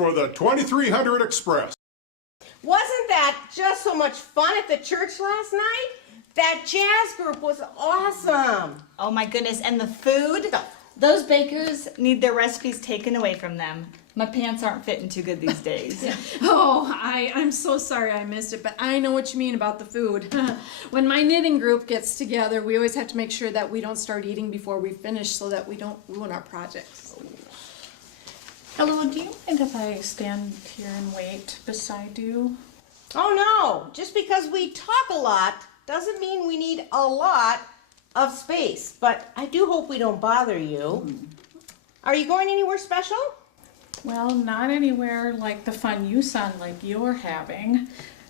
for the 2300 Express. Wasn't that just so much fun at the church last night? That jazz group was awesome. Oh my goodness, and the food? Those bakers need their recipes taken away from them. My pants aren't fitting too good these days. Oh, I'm so sorry I missed it, but I know what you mean about the food. When my knitting group gets together, we always have to make sure that we don't start eating before we finish so that we don't ruin our projects. Hello, do you mind if I stand here and wait beside you? Oh no, just because we talk a lot doesn't mean we need a lot of space, but I do hope we don't bother you. Are you going anywhere special? Well, not anywhere like the fun you sound like you're having.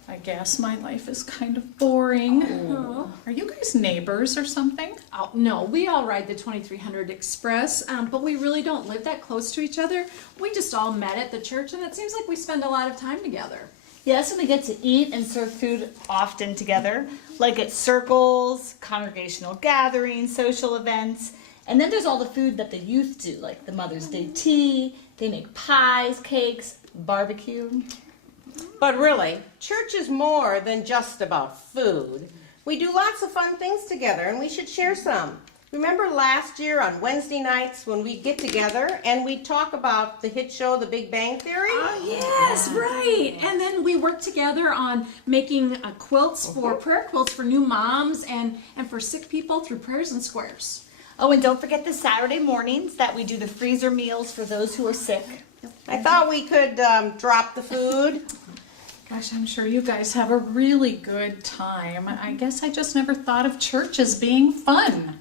I guess my life is kind of boring. Oh. Are you guys neighbors or something? Oh, no, we all ride the 2300 Express, but we really don't live that close to each other. We just all met at the church, and it seems like we spend a lot of time together. Yes, and we get to eat and serve food often together, like at circles, congregational gatherings, social events. And then there's all the food that the youth do, like the Mother's Day tea. They make pies, cakes, barbecue. But really, church is more than just about food. We do lots of fun things together, and we should share some. Remember last year on Wednesday nights when we'd get together and we'd talk about the hit show The Big Bang Theory? Oh, yes, right. And then we worked together on making quilts for prayer quilts for new moms and for sick people through prayers and squares. Oh, and don't forget the Saturday mornings that we do the freezer meals for those who are sick. I thought we could drop the food. Gosh, I'm sure you guys have a really good time. I guess I just never thought of church as being fun.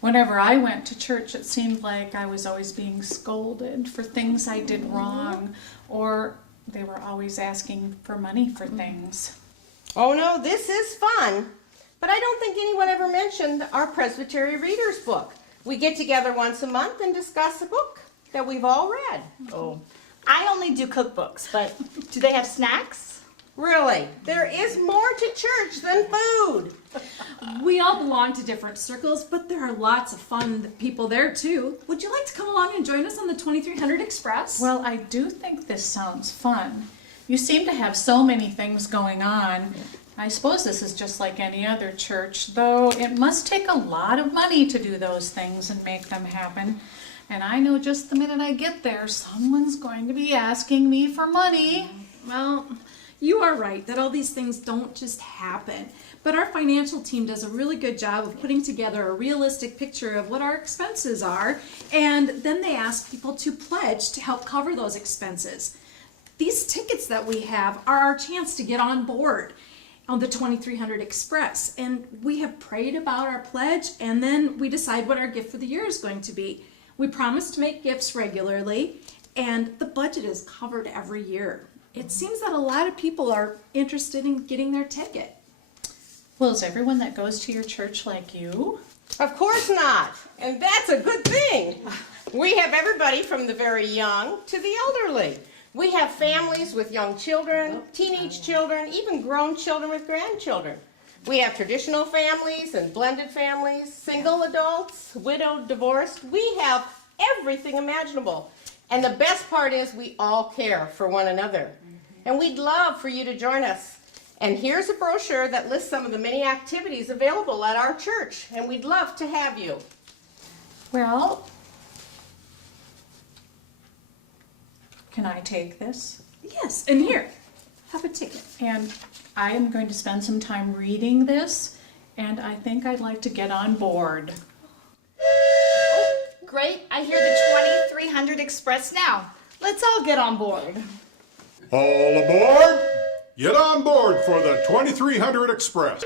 Whenever I went to church, it seemed like I was always being scolded for things I did wrong, or they were always asking for money for things. Oh no, this is fun. But I don't think anyone ever mentioned our Presbytery Readers book. We get together once a month and discuss a book that we've all read. Oh, I only do cookbooks, but do they have snacks? Really, there is more to church than food. We all belong to different circles, but there are lots of fun people there too. Would you like to come along and join us on the 2300 Express? Well, I do think this sounds fun. You seem to have so many things going on. I suppose this is just like any other church, though it must take a lot of money to do those things and make them happen. And I know just the minute I get there, someone's going to be asking me for money. Well, you are right that all these things don't just happen, but our financial team does a really good job of putting together a realistic picture of what our expenses are, and then they ask people to pledge to help cover those expenses. These tickets that we have are our chance to get on board on the 2300 Express, and we have prayed about our pledge, and then we decide what our gift for the year is going to be. We promise to make gifts regularly, and the budget is covered every year. It seems that a lot of people are interested in getting their ticket. Well, is everyone that goes to your church like you? Of course not, and that's a good thing. We have everybody from the very young to the elderly. We have families with young children, teenage children, even grown children with grandchildren. We have traditional families and blended families, single adults, widowed, divorced. We have everything imaginable. And the best part is we all care for one another. And we'd love for you to join us. And here's a brochure that lists some of the many activities available at our church. And we'd love to have you. Well, can I take this? Yes, and here, have a ticket. And I am going to spend some time reading this, and I think I'd like to get on board. Great, I hear the 2300 Express now. Let's all get on board. All aboard! Get on board for the 2300 Express.